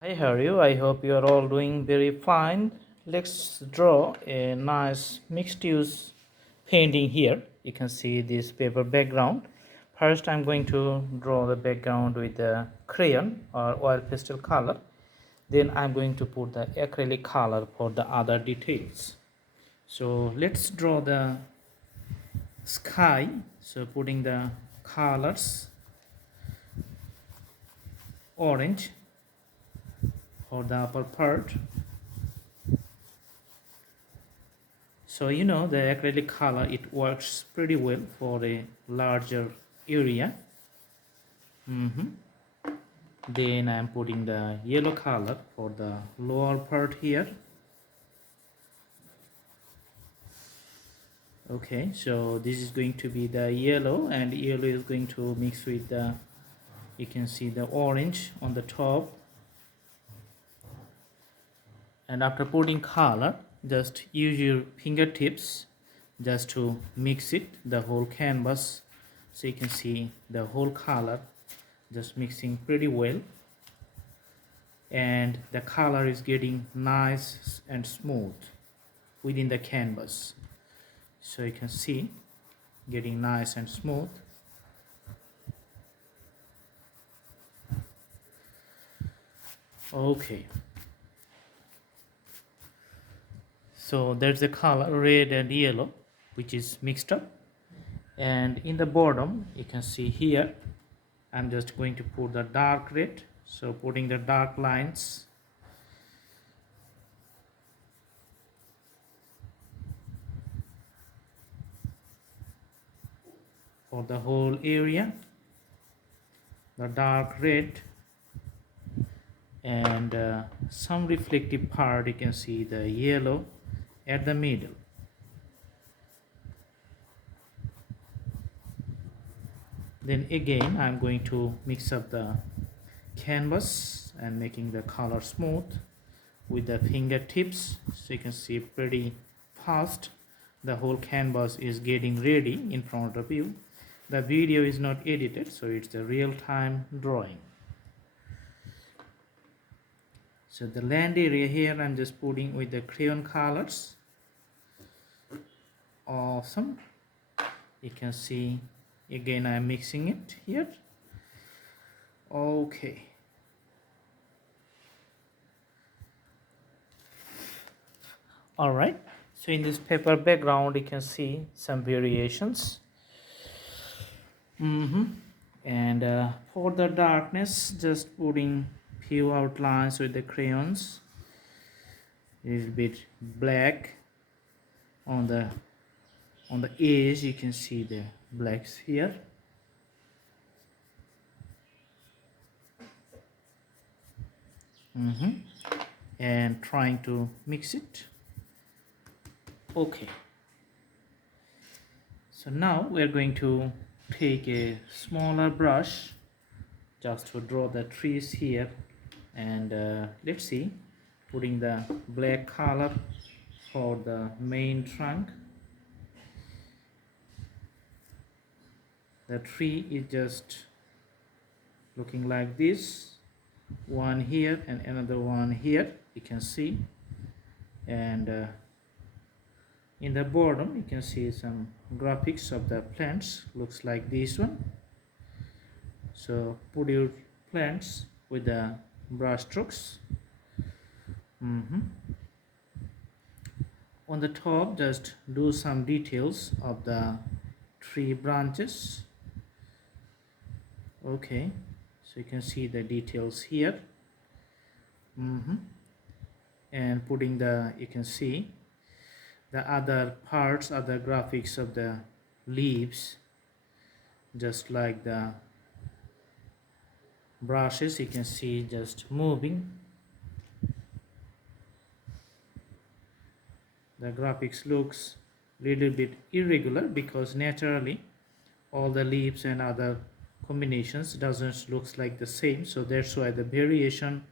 Hi, how are you? I hope you are all doing very fine. Let's draw a nice mixed use painting here. You can see this paper background. First, I'm going to draw the background with the crayon or oil pastel color. Then I'm going to put the acrylic color for the other details. So let's draw the sky. So putting the colors orange for the upper part. So the acrylic color, it works pretty well for a larger area. Then I'm putting the yellow color for the lower part here. Okay, so this is going to be the yellow, and yellow is going to mix with the, you can see the orange on the top. And after putting color, just use your fingertips just to mix it, the whole canvas, so you can see the whole color just mixing pretty well, and the color is getting nice and smooth within the canvas, so you can see getting nice and smooth. Okay, so there's the color red and yellow which is mixed up, and in the bottom you can see here I'm just going to put the dark red, so putting the dark lines. For the whole area, the dark red, and some reflective part, you can see the yellow at the middle. Then again I'm going to mix up the canvas and making the color smooth with the fingertips, so you can see pretty fast the whole canvas is getting ready in front of you. The video is not edited, so it's a real-time drawing. So the land area here I'm just putting with the crayon colors. Awesome. You can see again I'm mixing it here. Okay. All right. So in this paper background you can see some variations. And for the darkness, just putting few outlines with the crayons. A little bit black on the edge, you can see the blacks here. And trying to mix it. Okay, so now we're going to take a smaller brush just to draw the trees here, and let's see, putting the black color for the main trunk. The tree is just looking like this, one here and another one here, you can see, and in the bottom you can see some graphics of the plants, looks like this one. So put your plants with the brush strokes. On the top, just do some details of the tree branches. Okay, so you can see the details here. And putting the, you can see the other parts, other graphics of the leaves, just like the brushes, you can see just moving. The graphics looks little bit irregular because naturally all the leaves and other combinations doesn't looks like the same, so that's why the variation,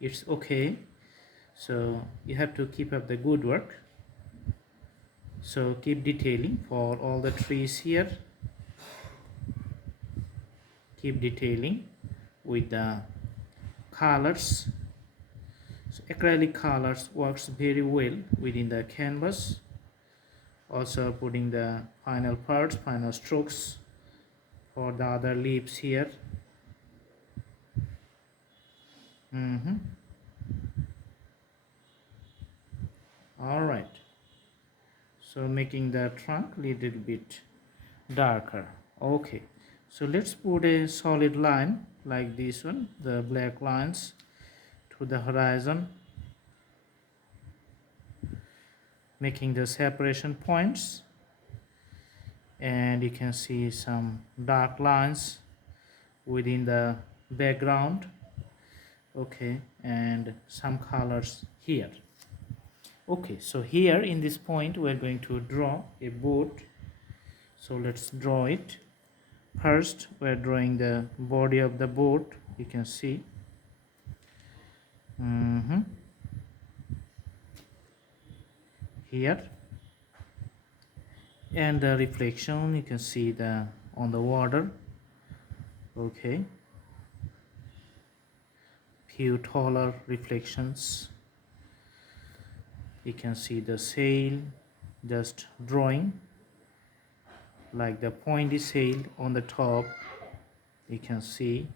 it's okay. So you have to keep up the good work. So keep detailing for all the trees here. Keep detailing with the colors So acrylic colors works very well within the canvas. Also putting the final parts, final strokes for the other leaves here. All right, so making the trunk little bit darker. Okay, so let's put a solid line like this one, the black lines to the horizon, making the separation points, and you can see some dark lines within the background. Okay, and some colors here. Okay, so here in this point we're going to draw a boat. So let's draw it. First we're drawing the body of the boat. You can see here, and the reflection you can see the on the water. Okay, few taller reflections. You can see the sail, just drawing like the pointy sail on the top. You can see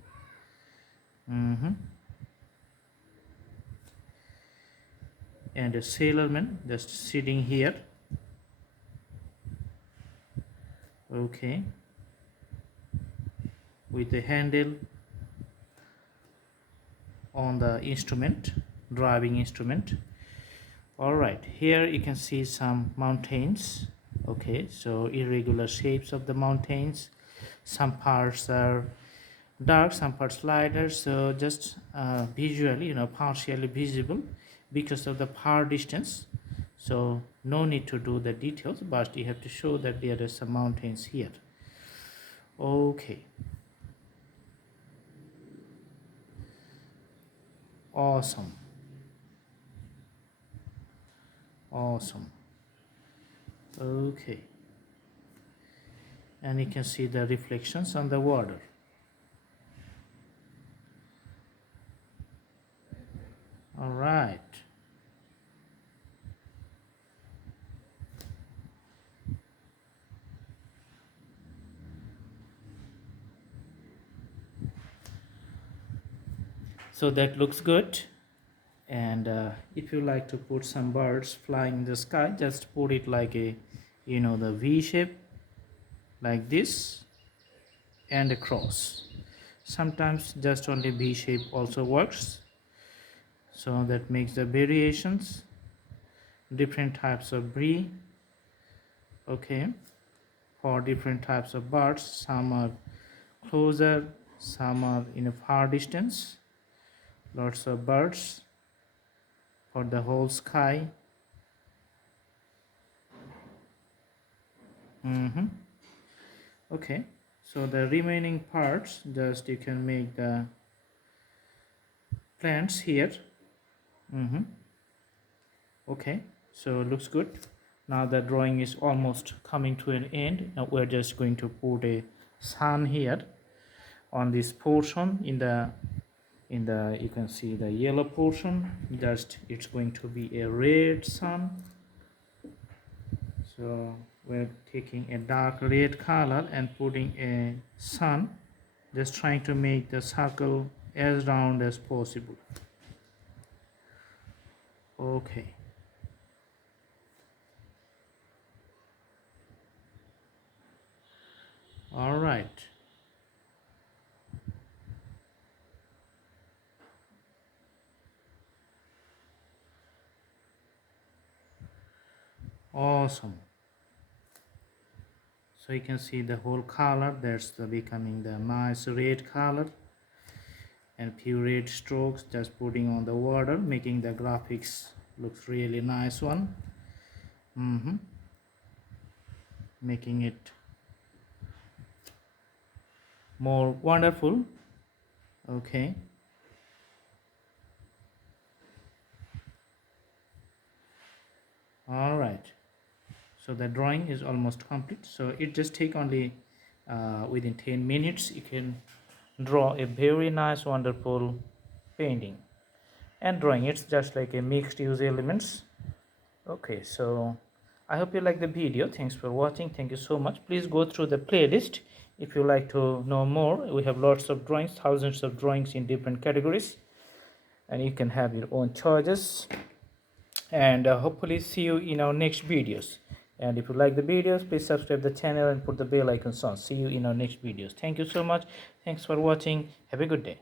and a sailorman just sitting here. Okay, with the handle on the instrument, driving instrument. All right, here you can see some mountains. Okay, so irregular shapes of the mountains. Some parts are dark, some parts lighter, so just visually, partially visible because of the far distance. So no need to do the details, but you have to show that there are some mountains here. Okay, awesome, awesome. Okay, and you can see the reflections on the water. All right. So that looks good. And if you like to put some birds flying in the sky, just put it like a, the V shape, like this, and a cross. Sometimes just only V shape also works. So that makes the variations, different types of brie. Okay, for different types of birds, some are closer, some are in a far distance. Lots of birds for the whole sky. Okay, so the remaining parts, just you can make the plants here. Okay, so looks good. Now the drawing is almost coming to an end. Now we're just going to put a sun here on this portion. In the you can see the yellow portion, just it's going to be a red sun. So we're taking a dark red color and putting a sun, just trying to make the circle as round as possible. Okay, all right. Awesome. So you can see the whole color, that's becoming the nice red color, and few red strokes just putting on the water, making the graphics looks really nice one. Making it more wonderful. Okay, all right, so the drawing is almost complete. So it just take only within 10 minutes you can draw a very nice wonderful painting. and drawing. It's just like a mixed use elements. Okay, so I hope you like the video. Thanks for watching. Thank you so much. Please go through the playlist if you like to know more. We have lots of drawings, thousands of drawings in different categories, and you can have your own choices. And hopefully see you in our next videos. And if you like the videos, please subscribe the channel and put the bell icon on. See you in our next videos. Thank you so much. Thanks for watching. Have a good day.